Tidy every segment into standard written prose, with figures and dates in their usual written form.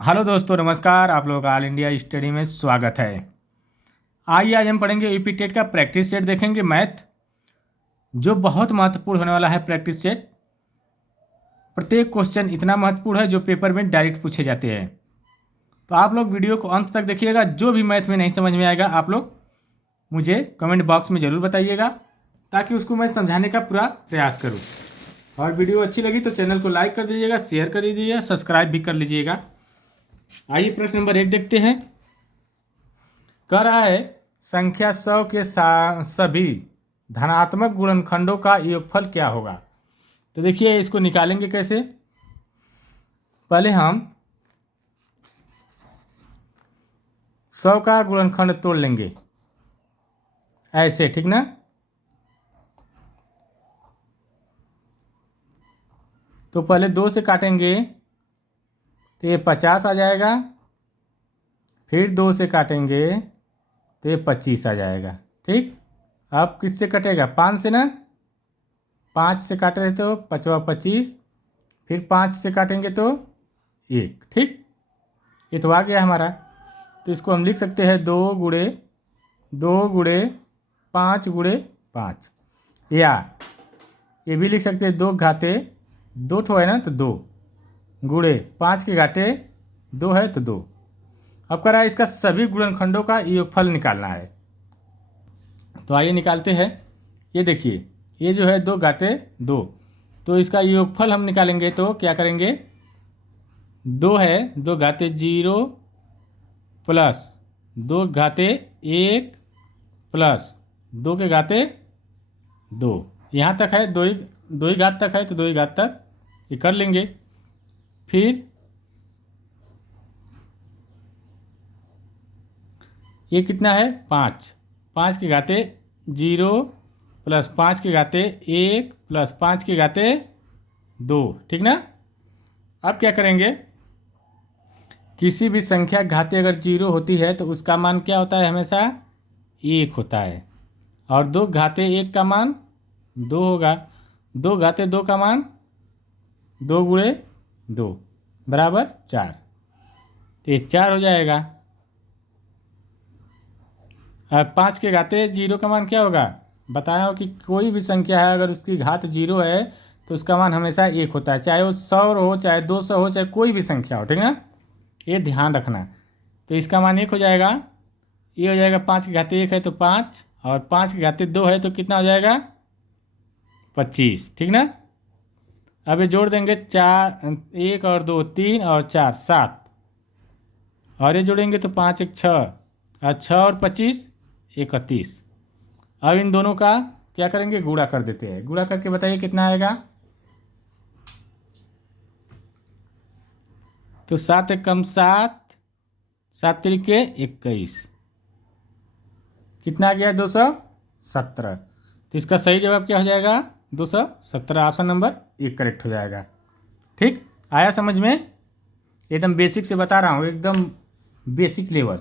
Hello दोस्तों, नमस्कार। आप लोगों का ऑल इंडिया स्टडी में स्वागत है। आइए आज हम पढ़ेंगे यूपी टेट का प्रैक्टिस सेट, देखेंगे मैथ, जो बहुत महत्वपूर्ण होने वाला है। प्रैक्टिस सेट प्रत्येक क्वेश्चन इतना महत्वपूर्ण है जो पेपर में डायरेक्ट पूछे जाते हैं। तो आप लोग वीडियो को अंत तक देखिएगा। जो भी मैथ में नहीं समझ में आएगा आप लोग मुझे कमेंट बॉक्स में ज़रूर बताइएगा, ताकि उसको मैं समझाने का पूरा प्रयास करूँ। और वीडियो अच्छी लगी तो चैनल को लाइक कर दीजिएगा, शेयर कर दीजिएगा, सब्सक्राइब भी कर लीजिएगा। आइए प्रश्न नंबर 1 देखते हैं। कह रहा है संख्या 100 के सभी धनात्मक गुणनखंडों का योगफल क्या होगा। तो देखिए इसको निकालेंगे कैसे। पहले हम 100 का गुणनखंड तोड़ लेंगे ऐसे, ठीक ना। तो पहले 2 से काटेंगे तो ये 50 आ जाएगा। फिर 2 से काटेंगे तो ये 25 आ जाएगा। ठीक, अब किससे कटेगा? 5 से ना। 5 से काट रहे तो 5 25, फिर 5 से काटेंगे तो 1। ठीक, ये तो आ गया हमारा। तो इसको हम लिख सकते हैं 2 गुणे 5 गुणे 5, या ये भी लिख सकते हैं 2 घाते 2 ठो है ना, तो 2 गुणे 5 के घाटे 2 है तो 2। अब कह रहा है इसका सभी गुणनखंडों का योगफल निकालना है। तो आइए निकालते हैं। ये देखिए, ये जो है 2 घाते 2, तो इसका योगफल हम निकालेंगे तो क्या करेंगे? 2 है, 2 घाते 0 प्लस 2 घाते 1 प्लस 2 के घाते 2। यहाँ तक है, दो ही घात तक है तो 2 ही घात तक ये कर लेंगे। फिर ये कितना है? 5। 5 के घाते 0 प्लस 5 के घाते 1 प्लस 5 के घाते 2, ठीक ना। अब क्या करेंगे? किसी भी संख्या घाते अगर 0 होती है तो उसका मान क्या होता है? हमेशा 1 होता है। और 2 घाते 1 का मान 2 होगा। 2 घाते 2 का मान 2 गुणे 2 बराबर 4, तो ये 4 हो जाएगा। अब 5 के घाते 0 का मान क्या होगा? बताया हो कि कोई भी संख्या है अगर उसकी घात 0 है तो उसका मान हमेशा 1 होता है, चाहे वो 100 हो, चाहे 200 हो, चाहे कोई भी संख्या हो, ठीक ना। ये ध्यान रखना। तो इसका मान 1 हो जाएगा। ये हो जाएगा 5 के घाते 1 है तो 5, और 5 के घाते 2 है तो कितना हो जाएगा? 25, ठीक ना। अब ये जोड़ देंगे, 4 1 और 2 3 और 4 7, और ये जोड़ेंगे तो 5 1 6, और 6 और 25 31। अब इन दोनों का क्या करेंगे? गुणा कर देते हैं। गुणा करके बताइए कितना आएगा। तो 7 एकम 7, 7 तिरिके 21, कितना आ गया? 217। तो इसका सही जवाब क्या हो जाएगा? 217। ऑप्शन नंबर 1 करेक्ट हो जाएगा। ठीक, आया समझ में? एकदम बेसिक से बता रहा हूँ, एकदम बेसिक लेवल।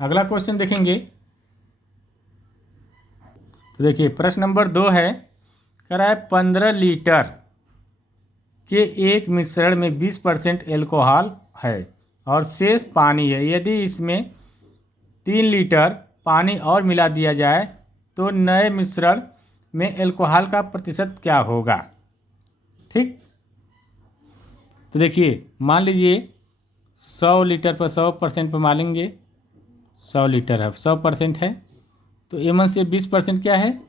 अगला क्वेश्चन देखेंगे। तो देखिए प्रश्न नंबर 2 है, कह रहा है 15 लीटर के एक मिश्रण में 20% एल्कोहल है और शेष पानी है। यदि इसमें 3 लीटर पानी और मिला दिया जाए तो नए मिश्रण में एल्कोहल का प्रतिशत क्या होगा। ठीक, तो देखिए मान लीजिए 100 लीटर पर 100% पर मान लेंगे 100 लीटर है, 100% है, तो एमन से 20% क्या है?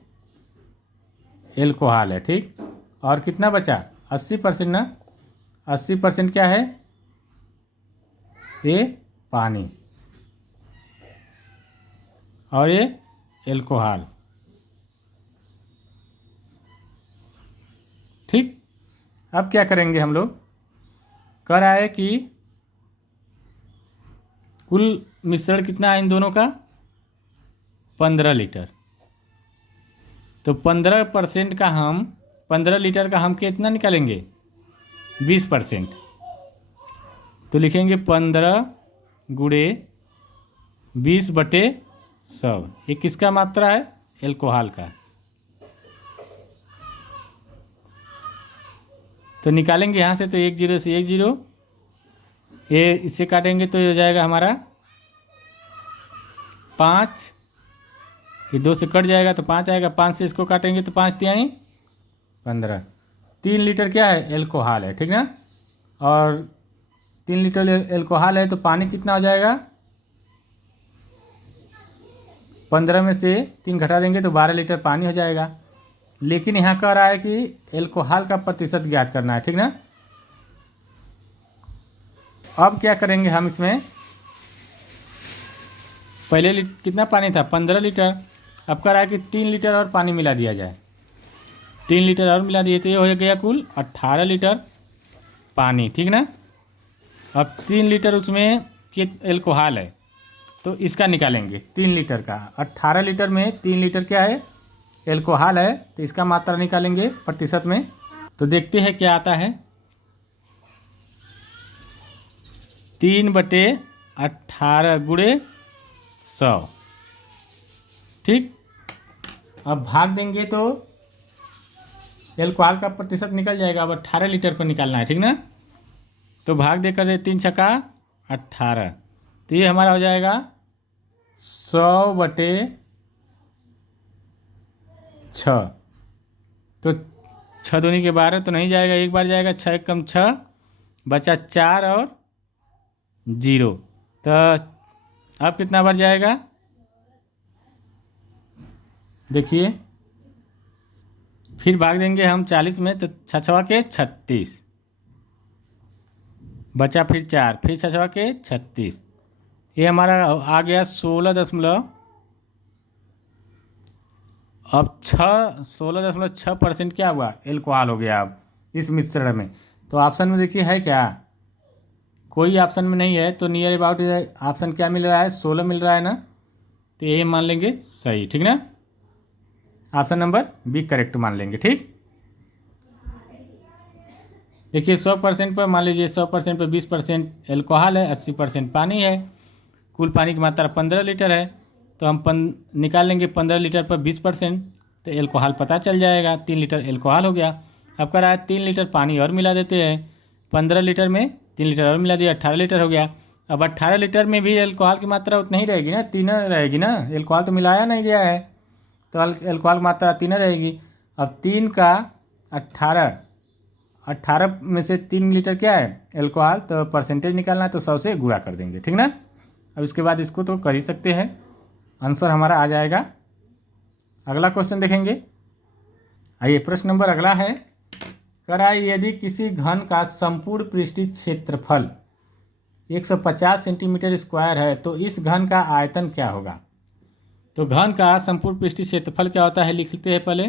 एल्कोहल है। ठीक, और कितना बचा? 80% ना। 80% क्या है? ये पानी और ये एल्कोहल। ठीक, अब क्या करेंगे हम लोग? कह रहा है कि कुल मिश्रण कितना है इन दोनों का? 15 लीटर। तो 15 लीटर का हम कितना निकालेंगे? 20%। तो लिखेंगे 15 गुणे 20/100। ये किसका मात्रा है? एल्कोहल का। तो निकालेंगे यहाँ से तो 1 0 से 1 0, ये इससे काटेंगे तो ये हो जाएगा हमारा 5, ये 2 से कट जाएगा तो 5 आएगा, 5 से इसको काटेंगे तो 5 तिहाई 15। 3 लीटर क्या है, एल्कोहल है, ठीक ना। और 3 लीटर एल्कोहल है तो पानी कितना हो जाएगा, 15 में से 3 घटा देंगे तो 12 लीटर पानी हो जाएगा। लेकिन यहाँ कह रहा है कि एल्कोहल का प्रतिशत ज्ञात करना है, ठीक ना। अब क्या करेंगे हम इसमें, पहले कितना पानी था, 15 लीटर। अब कह रहा है कि 3 लीटर और पानी मिला दिया जाए, 3 लीटर और मिला दिए तो ये हो गया कुल 18 लीटर पानी, ठीक ना। अब 3 लीटर उसमें एल्कोहल है तो इसका निकालेंगे 3 लीटर का। 18 लीटर में 3 लीटर क्या है, एल्कोहल है, तो इसका मात्रा निकालेंगे प्रतिशत में। तो देखते हैं क्या आता है, 3/18 गुणे 100, ठीक। अब भाग देंगे तो एल्कोहल का प्रतिशत निकल जाएगा। अब 18 लीटर को निकालना है, ठीक ना। तो भाग देकर दे 3 छक्का 18, तो ये हमारा हो जाएगा 100/6। तो 6 दूनी के 12 तो नहीं जाएगा, एक बार जाएगा, 6 एक कम 6, बचा 4 और 0। तो अब कितना बार जाएगा, देखिए फिर भाग देंगे हम 40 में तो 6 के 36, बचा फिर 4, फिर 6 के 36, ये हमारा आ गया 16 अब 16.6% क्या हुआ, एल्कोहल हो गया अब इस मिश्रण में। तो ऑप्शन में देखिए है क्या, कोई ऑप्शन में नहीं है, तो नियर अबाउट ऑप्शन क्या मिल रहा है, 16 मिल रहा है ना, तो ये मान लेंगे सही, ठीक ना। ऑप्शन नंबर बी करेक्ट मान लेंगे, ठीक। देखिए 100% पर मान लीजिए 100% पर 20% एल्कोहल है, 80% पानी है, कुल पानी की मात्रा 15 लीटर है। तो हम निकाल लेंगे 15 लीटर पर 20%, तो एल्कोहल पता चल जाएगा, 3 लीटर एल्कोहल हो गया। अब कह रहा है 3 लीटर पानी और मिला देते हैं, 15 लीटर में 3 लीटर और मिला दिया, 18 लीटर हो गया। अब 18 लीटर में भी एल्कोहल की मात्रा उतनी ही रहेगी ना, 3 रहेगी ना, एल्कोहल तो मिलाया नहीं गया है, तो एल्कोहल की मात्रा 3 रहेगी। अब 3 का 18 में से 3 लीटर क्या है, एल्कोहल, तो परसेंटेज निकालना है तो 100 से गुणा कर देंगे, ठीक ना। अब इसके बाद इसको तो कर ही सकते हैं, आंसर हमारा आ जाएगा। अगला क्वेश्चन देखेंगे, आइए प्रश्न नंबर अगला है, कराई यदि किसी घन का संपूर्ण पृष्ठीय क्षेत्रफल 150 सेंटीमीटर स्क्वायर है तो इस घन का आयतन क्या होगा। तो घन का संपूर्ण पृष्ठीय क्षेत्रफल क्या होता है, लिखते हैं पहले,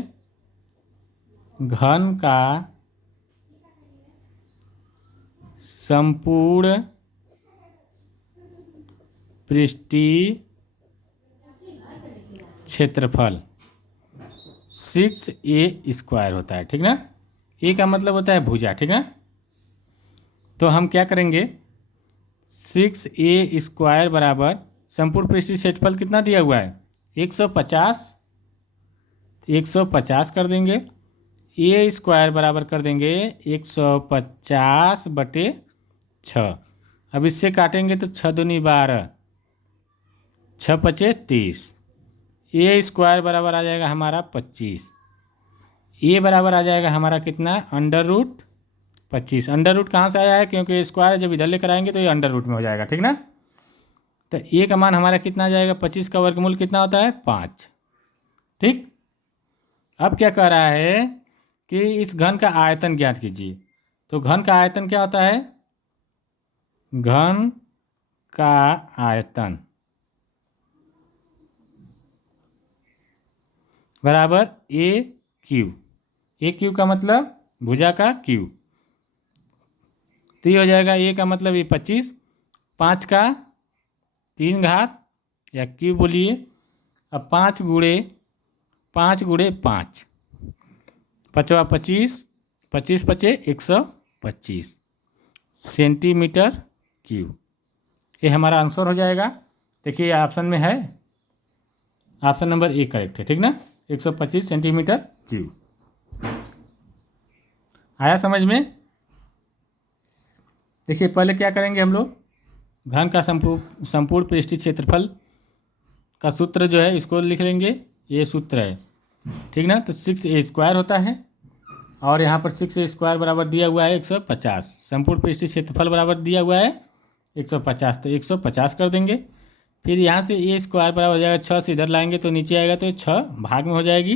घन का संपूर्ण पृष्ठीय क्षेत्रफल 6a² होता है, ठीक ना। ए का मतलब होता है भुजा, ठीक ना। तो हम क्या करेंगे, 6a² बराबर संपूर्ण पृष्ठीय क्षेत्रफल कितना दिया हुआ है, 150 कर देंगे, a² बराबर कर देंगे 150/6। अब इससे काटेंगे तो 6 दूनी 12, 6 पचे 30, a² बराबर आ जाएगा हमारा 25, ए बराबर आ जाएगा हमारा कितना, √25। अंडर रूट कहाँ से आया है, क्योंकि स्क्वायर जब इधर लेकर आएंगे तो ये अंडर रूट में हो जाएगा, ठीक ना। तो ए का मान हमारा कितना आ जाएगा, 25 का वर्गमूल कितना होता है, 5, ठीक। अब क्या कह रहा है कि इस घन का आयतन ज्ञात कीजिए। तो घन का आयतन क्या होता है, घन का आयतन बराबर a³ का मतलब भुजा का क्यू, तो ये हो जाएगा, ए का मतलब ये 25, 5 का 3 घात या क्यू बोलिए। अब 5 गुणे 5, 5 25, 25 पचे 125 सेंटीमीटर क्यूब, ये हमारा आंसर हो जाएगा। देखिए ऑप्शन में है, ऑप्शन नंबर ए करेक्ट है, ठीक ना, 125 सेंटीमीटर क्यूब। आया समझ में। देखिए पहले क्या करेंगे हम लोग, घन का संपूर्ण पृष्ठीय क्षेत्रफल का सूत्र जो है इसको लिख लेंगे, ये सूत्र है, ठीक ना। तो 6a² होता है और यहाँ पर 6a² बराबर दिया हुआ है 150, संपूर्ण पृष्ठीय क्षेत्रफल बराबर दिया हुआ है 150, तो 150 कर देंगे। फिर यहाँ से a² बराबर हो जाएगा 6 से इधर लाएंगे तो नीचे आएगा, तो ये 6 भाग में हो जाएगी।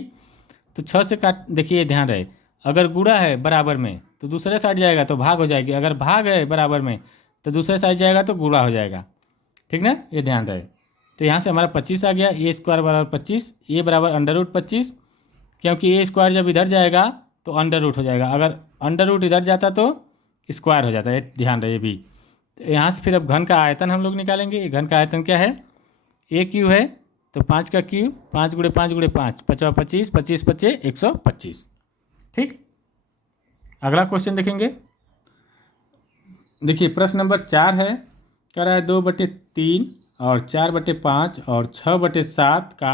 तो 6 से काट, देखिए ध्यान रहे, अगर गुणा है बराबर में तो दूसरे साइड जाएगा तो भाग हो जाएगी, अगर भाग है बराबर में तो दूसरे साइड जाएगा तो गुणा हो जाएगा, ठीक ना, ये ध्यान रहे। तो यहाँ से हमारा 25 आ गया, a² बराबर 25, a बराबर √25, क्योंकि a² जब इधर जाएगा तो अंडर रूट हो जाएगा, अगर अंडर रूट इधर जाता तो स्क्वायर हो जाता है, ध्यान रहे भी। तो यहाँ से फिर अब घन का आयतन हम लोग निकालेंगे। घन का आयतन क्या है, a³ है तो 5 का क्यूब, 5 × 5 × 5 5 25, 25 25 125, ठीक। अगला क्वेश्चन देखेंगे। देखिए प्रश्न नंबर 4 है, कह रहा है 2/3 और 4/5 और 6/7 का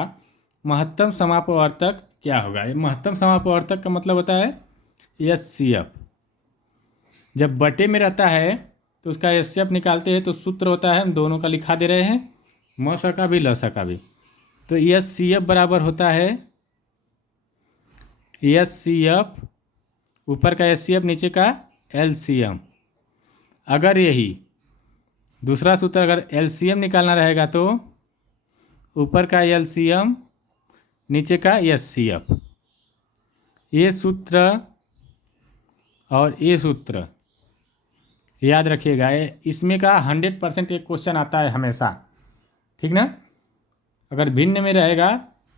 महत्तम समापवर्तक क्या होगा। ये महत्तम समापवर्तक का मतलब होता है HCF। जब बटे में रहता है तो उसका HCF निकालते हैं तो सूत्र होता है, हम दोनों का लिखा दे रहे हैं, म का भी ल का भी। तो HCF बराबर होता है, HCF ऊपर का HCF नीचे का LCM। अगर यही दूसरा सूत्र, अगर LCM निकालना रहेगा तो ऊपर का LCM नीचे का HCF। ये सूत्र और ये सूत्र याद रखिएगा, इसमें का 100% एक क्वेश्चन आता है हमेशा, ठीक ना। अगर भिन्न में रहेगा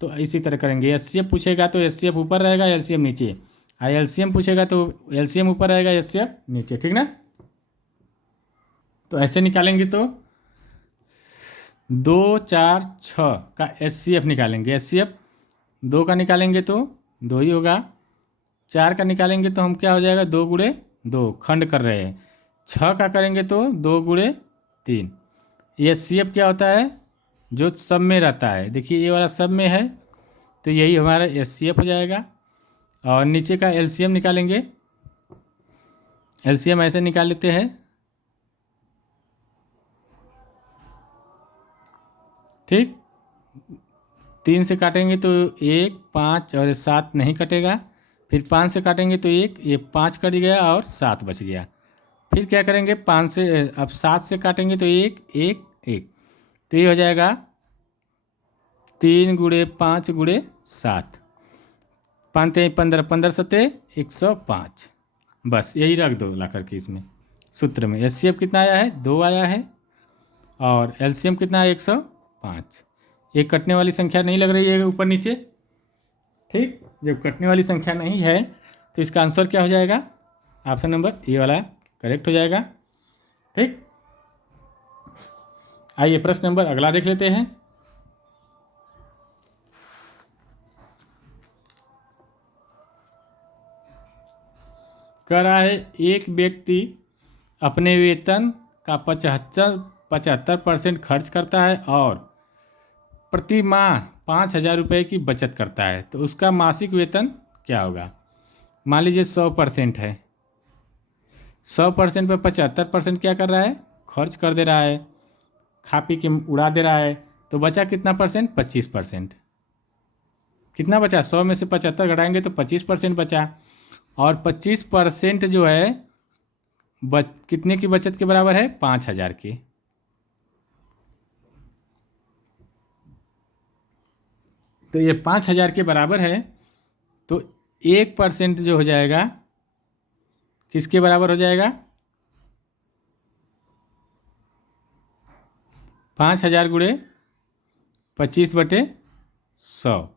तो इसी तरह करेंगे, HCF पूछेगा तो HCF ऊपर रहेगा, LCM नीचे, LCM पूछेगा तो LCM ऊपर रहेगा, HCF नीचे, ठीक ना। तो ऐसे निकालेंगे तो 2 4 6 का HCF निकालेंगे, HCF 2 का निकालेंगे तो 2 ही होगा, 4 का निकालेंगे तो हम क्या हो जाएगा 2 × 2, खंड कर रहे हैं, 6 का करेंगे तो 2 × 3। ये HCF क्या होता है, जो सब में रहता है, देखिए ये वाला सब में है तो यही हमारा HCF हो जाएगा। और नीचे का LCM निकालेंगे, LCM ऐसे निकाल लेते हैं, ठीक। 3 से काटेंगे तो 1 5 और 7 नहीं कटेगा, फिर 5 से काटेंगे तो 1, ये 5 कट गया और 7 बच गया। फिर क्या करेंगे 5 से, अब 7 से काटेंगे तो 1 1 1, तो ये हो जाएगा 3 × 5 × 7, 5 3 15, 15 7 105। बस यही रख दो ला करके इसमें सूत्र में। HCF कितना आया है 2 आया है और LCM कितना है 105। एक कटने वाली संख्या नहीं लग रही है ऊपर नीचे, ठीक। जब कटने वाली संख्या नहीं है तो इसका आंसर क्या हो जाएगा, ऑप्शन नंबर ए वाला करेक्ट हो जाएगा, ठीक। आइए प्रश्न नंबर अगला देख लेते हैं। कह रहा है एक व्यक्ति अपने वेतन का 75% खर्च करता है और प्रति माह 5,000 रुपये की बचत करता है, तो उसका मासिक वेतन क्या होगा। मान लीजिए 100% है, 100% पर 75% क्या कर रहा है, खर्च कर दे रहा है, खा पी के उड़ा दे रहा है, तो बचा कितना परसेंट, 25%। कितना बचा, 100 में से 75 घटाएंगे तो 25% बचा, और 25% जो है कितने की बचत के बराबर है, 5,000 की। तो ये 5,000 के बराबर है, तो 1% जो हो जाएगा किसके बराबर हो जाएगा, 5,000 × 25/100।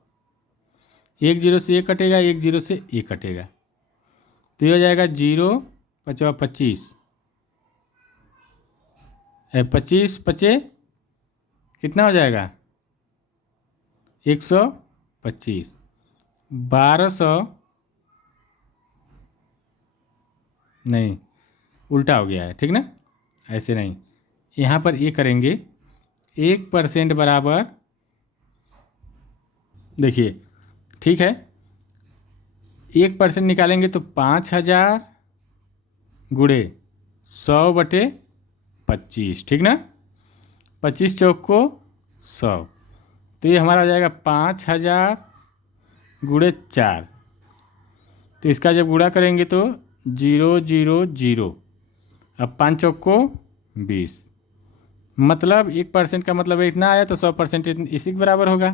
1 0 से 1 कटेगा, 1 0 से 1 कटेगा, तो ये हो जाएगा 0 5 25, 25 5 कितना हो जाएगा 125, 1200 नहीं उल्टा हो गया है, ठीक ना, ऐसे नहीं, यहाँ पर ये करेंगे 1% बराबर, देखिए ठीक है, 1% निकालेंगे तो 5,000 × 100/25, ठीक ना। 25 चौक को 100, तो ये हमारा आ जाएगा 5000 गुणे 4। तो इसका जब गुणा करेंगे तो 000। अब 5 चौक को 20, मतलब 1% का मतलब है इतना आया, तो 100% इसी के बराबर होगा।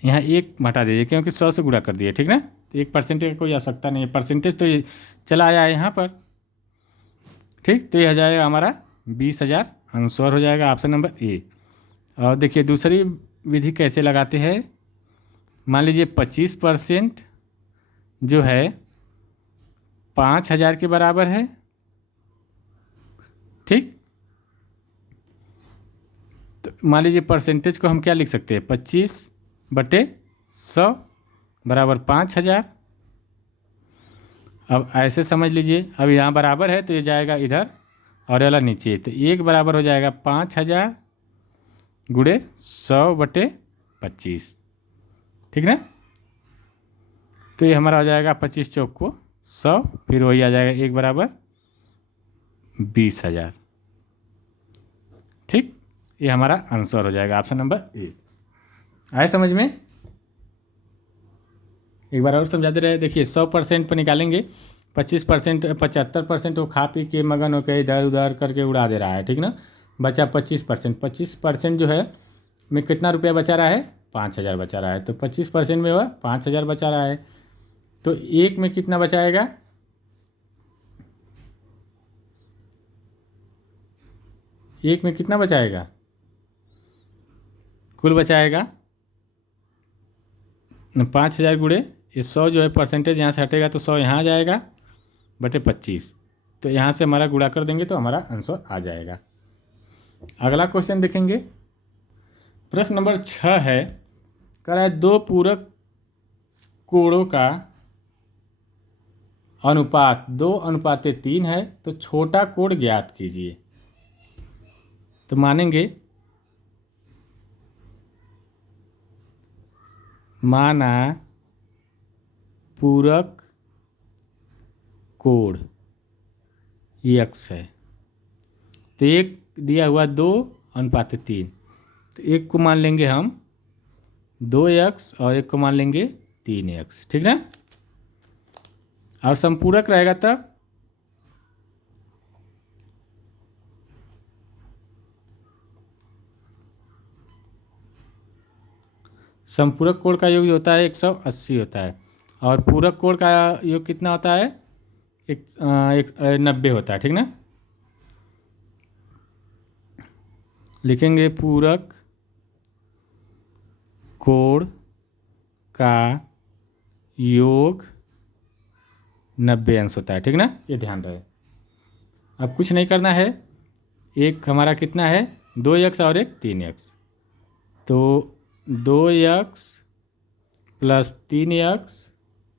यहाँ 1 हटा दीजिए क्योंकि 100 से गुणा कर दिए, ठीक ना। तो 1% का कोई आवश्यकता नहीं है, परसेंटेज तो ये चला आया है यहाँ पर, ठीक। तो ये हो जाएगा हमारा 20,000, आंसर हो जाएगा ऑप्शन नंबर ए। और देखिए दूसरी विधि कैसे लगाते हैं। मान लीजिए 25% जो है 5,000 के बराबर है, ठीक। तो मान लीजिए परसेंटेज को हम क्या लिख सकते हैं, 25/100 बराबर 5,000। अब ऐसे समझ लीजिए, अब यहाँ बराबर है तो ये जाएगा इधर और वाला नीचे, तो 1 बराबर हो जाएगा 5,000 गुणे 100/25, ठीक ना। तो ये हमारा हो जाएगा 25 चौक को 100, फिर वही आ जाएगा 1 बराबर 20,000, ठीक। ये हमारा आंसर हो जाएगा ऑप्शन नंबर ए। आए समझ में। एक बार और समझाते रहे। देखिए 100% पर निकालेंगे, 25%, 75% वो खा पी के मगन होकर इधर उधर करके उड़ा दे रहा है, ठीक ना। बचा 25%, 25% जो है में कितना रुपया बचा रहा है, 5,000 बचा रहा है। तो 25% में वह 5,000 बचा रहा है, तो 1 में कितना बचाएगा, एक में कितना बचाएगा, कुल बचाएगा 5,000 गुणे ये 100 जो है परसेंटेज यहाँ से हटेगा तो 100 यहाँ आ जाएगा बटे 25, तो यहाँ से हमारा गुणा कर देंगे तो हमारा आंसर आ जाएगा। अगला क्वेश्चन देखेंगे, प्रश्न नंबर 6 है, कह रहा है 2 पूरक कोणों का अनुपात 2:3 है, तो छोटा कोण ज्ञात कीजिए। तो मानेंगे, माना पूरक कोण x है, तो एक दिया हुआ 2:3, तो एक को मान लेंगे हम 2x और एक को मान लेंगे 3x, ठीक ना। और संपूरक रहेगा तब संपूरक कोण का योग जो होता है 180 होता है, और पूरक कोण का योग कितना होता है, 90 होता है, ठीक ना। लिखेंगे पूरक कोण का योग 90 अंश होता है, ठीक ना, ये ध्यान रहे। अब कुछ नहीं करना है, एक हमारा कितना है 2x और एक 3x, तो 2x + 3x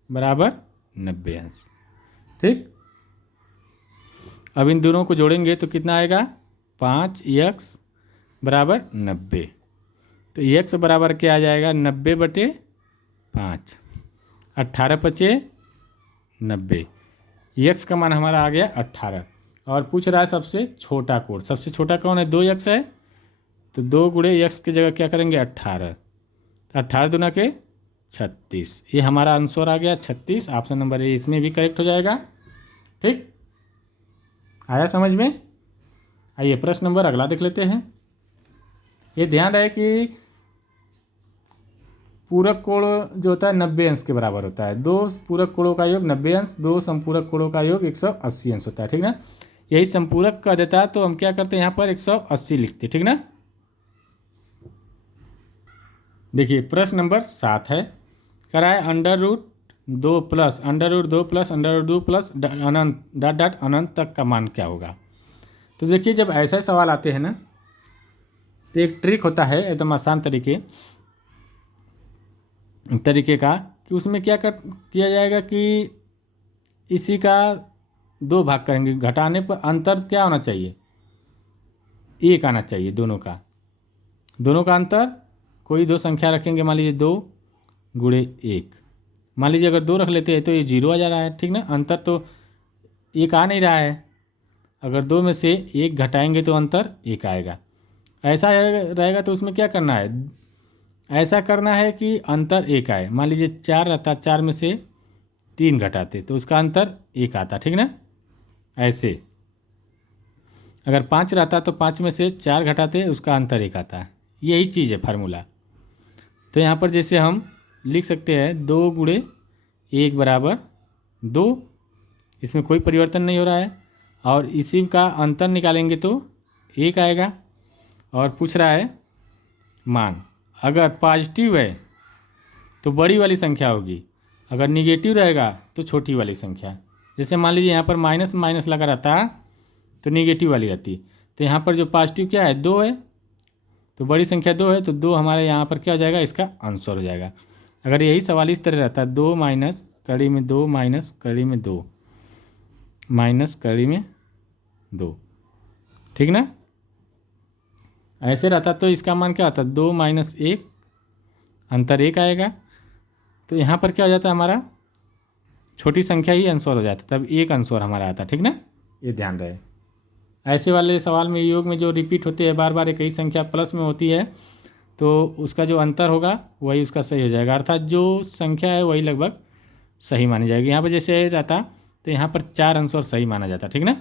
बराबर 90 अंश, ठीक। अब इन दोनों को जोड़ेंगे तो कितना आएगा, 5x बराबर 90, तो x बराबर क्या आ जाएगा, 90/5, 18×5 90, x का मान हमारा आ गया 18। और पूछ रहा है सबसे छोटा कोण, सबसे छोटा कौन है, 2x है, तो 2 गुणे x की जगह क्या करेंगे 18, तो 18 दूना के 36, ये हमारा आंसर आ गया 36, ऑप्शन नंबर ए इसमें भी करेक्ट हो जाएगा, ठीक। आया समझ में। आइए प्रश्न नंबर अगला देख लेते हैं। ये ध्यान रहे कि पूरक कोण जो होता है 90 अंश के बराबर होता है, 2 पूरक कोणों का योग 90 अंश, 2 संपूरक कोणों का योग 180 अंश होता है, ठीक ना। यही संपूरक का देता है तो हम क्या करते हैं, यहाँ पर 180 लिखते, ठीक ना। देखिए प्रश्न नंबर 7 है, कह रहा है √2 + √2 + √2 + अनंत डॉट डॉट अनंत तक का मान क्या होगा। तो देखिए जब ऐसे सवाल आते हैं ना, तो एक ट्रिक होता है एकदम आसान तरीके का, कि उसमें क्या किया जाएगा कि इसी का 2 भाग करेंगे, घटाने पर अंतर क्या होना चाहिए, 1 आना चाहिए, दोनों का अंतर, कोई 2 संख्या रखेंगे, मान लीजिए 2 गुणे 1, मान लीजिए अगर 2 रख लेते हैं तो ये 0 आ जा रहा है, ठीक ना, अंतर तो 1 आ नहीं रहा है, अगर 2 में से 1 घटाएंगे तो अंतर 1 आएगा। ऐसा रहेगा तो उसमें क्या करना है, ऐसा करना है कि अंतर 1 आए। मान लीजिए 4 रहता, 4 में से 3 घटाते तो उसका अंतर 1 आता, ठीक ना। ऐसे अगर 5 रहता तो 5 में से 4 घटाते उसका अंतर 1 आता है। यही चीज़ है फार्मूला। तो यहाँ पर जैसे हम लिख सकते हैं 2 गुणे 1 बराबर 2, इसमें कोई परिवर्तन नहीं हो रहा है, और इसी का अंतर निकालेंगे तो 1 आएगा। और पूछ रहा है मान, अगर पॉजिटिव है तो बड़ी वाली संख्या होगी, अगर निगेटिव रहेगा तो छोटी वाली संख्या। जैसे मान लीजिए यहाँ पर माइनस माइनस लगा रहता तो निगेटिव वाली रहती, तो यहाँ पर जो पॉजिटिव क्या है 2 है, तो बड़ी संख्या 2 है, तो 2 हमारे यहाँ पर क्या हो जाएगा, इसका आंसर हो जाएगा। अगर यही सवाल इस तरह रहता 2 माइनस कड़ी में 2 माइनस कड़ी में 2 माइनस कड़ी में 2, ठीक ना, ऐसे रहता तो इसका मान क्या आता 2 माइनस 1, अंतर 1 आएगा। तो यहाँ पर क्या हो जाता है, हमारा छोटी संख्या ही आंसर हो जाता, तब 1 आंसर हमारा आता, ठीक ना, ये ध्यान रहे। ऐसे वाले सवाल में योग में जो रिपीट होते हैं बार बार, एक ही संख्या प्लस में होती है तो उसका जो अंतर होगा वही उसका सही हो जाएगा, अर्थात जो संख्या है वही लगभग सही मानी जाएगी। यहाँ पर जैसे रहता तो यहाँ पर 4 आंसर सही माना जाता, ठीक ना।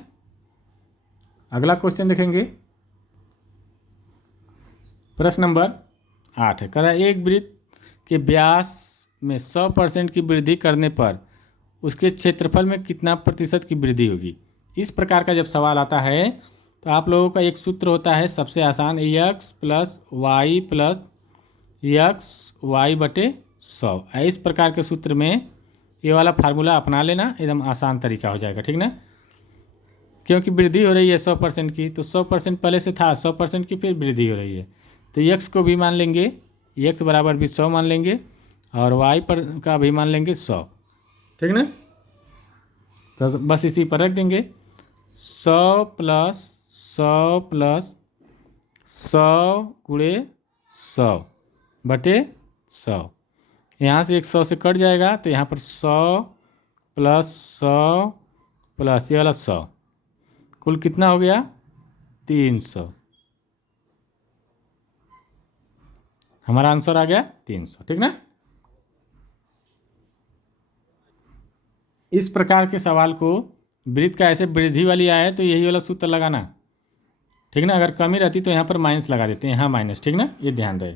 अगला क्वेश्चन देखेंगे, प्रश्न नंबर 8 है। कह रहा है एक वृत्त के व्यास में 100% की वृद्धि करने पर उसके क्षेत्रफल में कितना प्रतिशत की वृद्धि होगी। इस प्रकार का जब सवाल आता है तो आप लोगों का एक सूत्र होता है सबसे आसान, x प्लस वाई बटे 100। इस प्रकार के सूत्र में ये वाला फार्मूला अपना लेना, एकदम आसान तरीका हो जाएगा, ठीक ना। क्योंकि वृद्धि हो रही है 100% की, तो 100% पहले से था, 100% की फिर वृद्धि हो रही है, तो x को भी मान लेंगे, x बराबर भी 100 मान लेंगे, और y पर का भी मान लेंगे 100, ठीक ना। तो बस इसी पर रख देंगे 100 प्लस 100 गुणे 100 बटे 100। यहाँ से 100 से कट जाएगा तो यहाँ पर 100 प्लस 100 प्लस ये वाला 100, कुल कितना हो गया 300। हमारा आंसर आ गया 300, ठीक ना। इस प्रकार के सवाल को वृत्त का ऐसे वृद्धि वाली आए तो यही वाला सूत्र लगाना, ठीक ना। अगर कमी रहती तो यहाँ पर माइनस लगा देते हैं, यहाँ माइनस, ठीक ना, ये ध्यान रहे।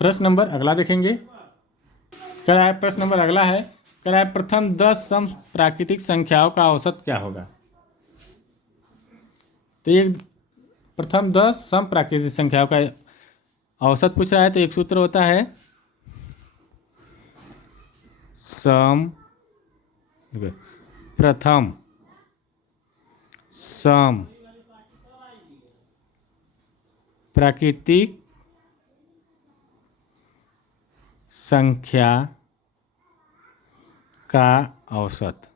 प्रश्न नंबर अगला देखेंगे, कह रहा है प्रश्न नंबर अगला है, कह रहा है प्रथम 10 सम प्राकृतिक संख्याओं का औसत क्या होगा। तो ये प्रथम 10 सम प्राकृतिक संख्याओं का औसत पूछ रहा है, तो एक सूत्र होता है सम प्रथम सम प्राकृतिक संख्या का औसत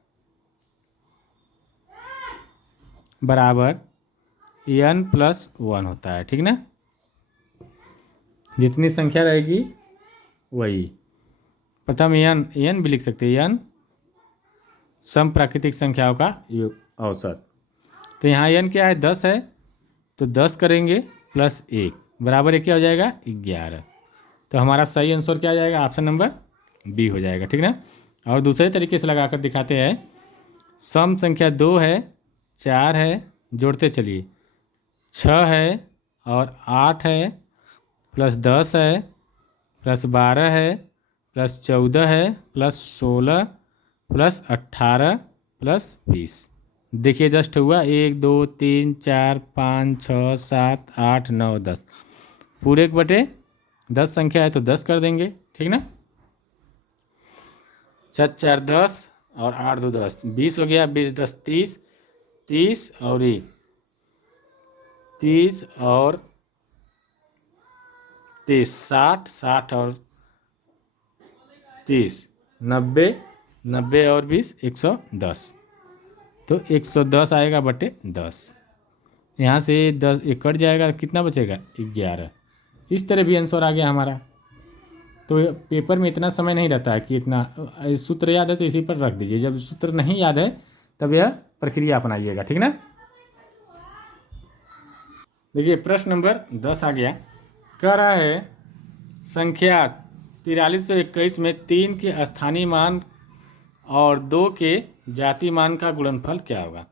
बराबर n प्लस 1 होता है, ठीक ना। जितनी संख्या रहेगी वही प्रथम n भी लिख सकते हैं, n सम प्राकृतिक संख्याओं का औसत। तो यहाँ n क्या है 10 है, तो 10 करेंगे प्लस 1 बराबर क्या हो जाएगा 11। तो हमारा सही आंसर क्या आ जाएगा, ऑप्शन नंबर बी हो जाएगा, ठीक ना। और दूसरे तरीके से लगाकर दिखाते हैं, सम संख्या 2 है, 4 है, जोड़ते चलिए 6 है और 8 है, प्लस 10 है, प्लस 12 है, प्लस 14 है, प्लस 16, प्लस 18, प्लस 20। देखिए 10 हुआ, 1 2 3 4 5 6 7 8 9 10, पूरे 1/10 संख्या है तो 10 कर देंगे, ठीक ना। 7 4 10 और 8 2 10, 20 हो गया, 20 10 30, 30 और 30 और 30 60, 60 और 30 90, 90 और 20 110, तो 110 आएगा बटे 10। यहाँ से 10 एक कट जाएगा, कितना बचेगा 11। इस तरह भी आंसर आ गया हमारा। तो पेपर में इतना समय नहीं रहता है कि इतना सूत्र याद है तो इसी पर रख दीजिए, जब सूत्र नहीं याद है तब यह प्रक्रिया अपनाइएगा, ठीक ना। देखिए प्रश्न नंबर 10 आ गया। कह रहा है संख्या 4321 में 3 के स्थानीय मान और 2 के जाति मान का गुणनफल क्या होगा।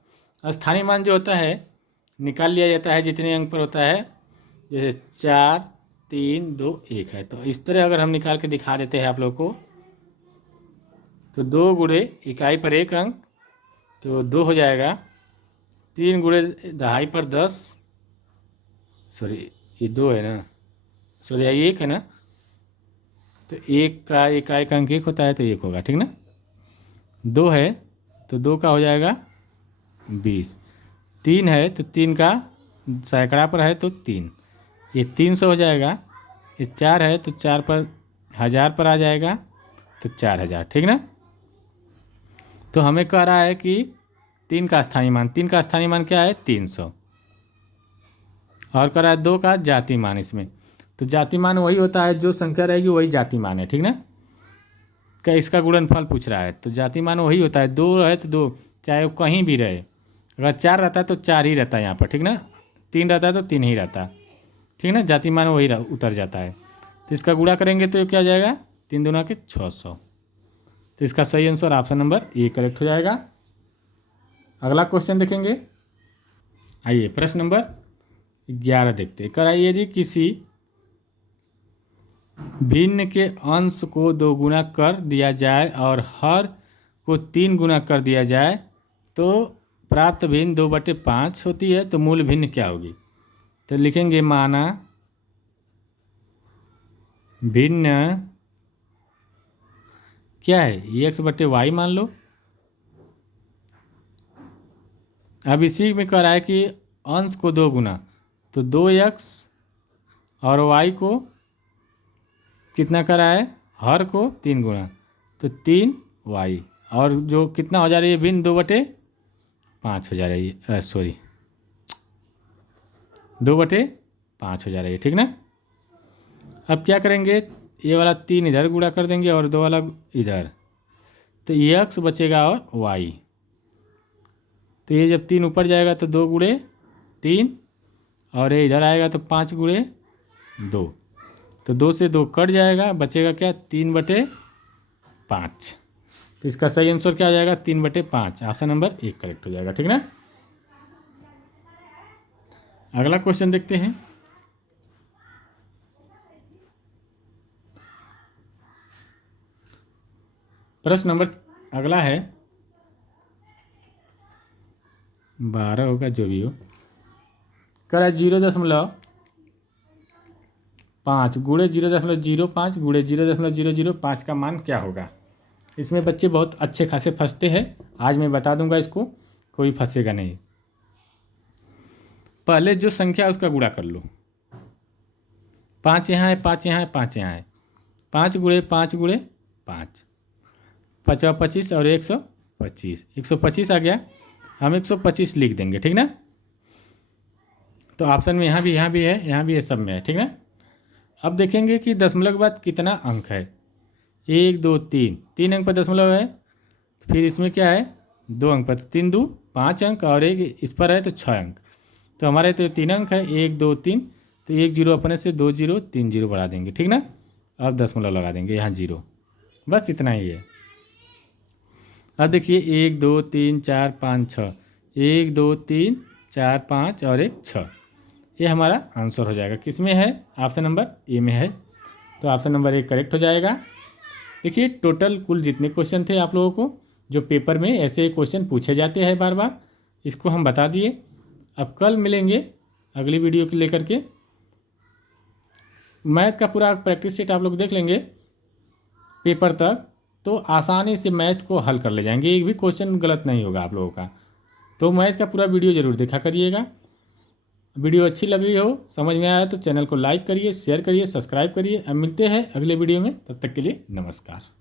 स्थानीय मान जो होता है निकाल लिया जाता है जितने अंक पर होता है, जैसे 4 3 2 1 है, तो इस तरह अगर हम निकाल के दिखा देते हैं आप लोग को, तो 2 गुणे इकाई पर 1 अंक तो 2 हो जाएगा, 3 गुणे दहाई पर 10, सॉरी ये 2 है ना, सॉरी ये 1 है ना, तो 1 का इकाई का अंक 1 होता है तो 1 होगा, ठीक ना। 2 है तो 2 का हो जाएगा 20, 3 है तो 3 का सैकड़ा पर है तो 3, ये 300 हो जाएगा। ये 4 है तो 4 पर 1000 पर आ जाएगा तो 4000, ठीक ना। तो हमें कह रहा है कि 3 का स्थानीय मान क्या है 300, और कह रहा है 2 का जाति मान। इसमें तो जाति मान वही होता है, जो संख्या रहेगी वही जाति मान है, ठीक ना। क्या इसका गुणनफल पूछ रहा है, तो जाति मान वही होता है, 2 है तो 2, चाहे वो कहीं भी रहे। अगर 4 रहता है तो 4 ही रहता है यहाँ पर, ठीक ना। 3 रहता है तो 3 ही रहता, ठीक ना। जाति मान वही उतर जाता है, तो इसका गुणा करेंगे तो क्या हो जाएगा 3 दूना के 600। तो इसका सही answer option number A correct हो जाएगा। अगला क्वेश्चन देखेंगे। आइए प्रश्न नंबर 11 देखते हैं। कराइए यदि किसी भिन्न के अंश को 2 गुना कर दिया जाए और हर को 3 गुना कर दिया जाए तो प्राप्त भिन्न 2/5 होती है, तो मूल भिन्न क्या होगी। तो लिखेंगे माना भिन्न क्या है, x/y मान लो। अब इसी में कह रहा है कि अंश को 2 गुना, तो 2x और y को कितना करा है, हर को 3 गुना तो 3y, और जो कितना हो जा रही है भिन्न 2/5 हो जा रही है, सॉरी 2/5 हो जा रही है, ठीक ना। अब क्या करेंगे, ये वाला 3 इधर गुणा कर देंगे और 2 वाला इधर, तो ये x बचेगा और y, तो ये जब 3 ऊपर जाएगा तो 2 गुणे 3, और ये इधर आएगा तो 5 गुणे 2, तो 2 से 2 कट जाएगा, बचेगा क्या 3/5। तो इसका सही आंसर क्या आ जाएगा 3/5, ऑप्शन नंबर 1 करेक्ट हो जाएगा, ठीक ना। अगला क्वेश्चन देखते हैं। प्रश्न नंबर अगला है 12 होगा जो भी हो। कह रहा है 0.5 गुणे 0.05 गुणे 0.005 का मान क्या होगा। इसमें बच्चे बहुत अच्छे खासे फंसते हैं, आज मैं बता दूंगा इसको, कोई फंसेगा नहीं। पहले जो संख्या है उसका गुणा कर लो, 5 यहाँ है, 5 यहाँ है, 5 यहाँ है, 5 गुणे 5 गुणे 5, 25 और 125, 125 आ गया, हम 125 लिख देंगे, ठीक ना। तो ऑप्शन में यहाँ भी है, यहाँ भी है, सब में है, ठीक ना। अब देखेंगे कि दशमलव के बाद कितना अंक है, 1 2 3 अंक पर दशमलव है, फिर इसमें क्या है 2 अंक पर, 3 2 5 अंक और एक इस पर है तो 6 अंक, तो हमारे तो 3 अंक है 1 2 3, तो 1 0 अपने से 2 0 3 0 बढ़ा देंगे, ठीक ना। अब दशमलव लगा देंगे यहाँ 0, बस इतना ही है। अब देखिए 1 2 3 4 5 6, 1 2 3 4 5 और 1 6, ये हमारा आंसर हो जाएगा। किस में है, ऑप्शन नंबर ए में है, तो ऑप्शन नंबर 1 करेक्ट हो जाएगा। देखिए टोटल कुल जितने क्वेश्चन थे आप लोगों को जो पेपर में ऐसे क्वेश्चन पूछे जाते हैं बार बार, इसको हम बता दिए। अब कल मिलेंगे अगली वीडियो को लेकर के, मैथ का पूरा प्रैक्टिस सेट आप लोग देख लेंगे पेपर तक, तो आसानी से मैथ को हल कर ले जाएंगे, एक भी क्वेश्चन गलत नहीं होगा आप लोगों का। तो मैथ का पूरा वीडियो ज़रूर देखा करिएगा। वीडियो अच्छी लगी हो, समझ में आया तो चैनल को लाइक करिए, शेयर करिए, सब्सक्राइब करिए। अब मिलते हैं अगले वीडियो में, तब तक के लिए नमस्कार।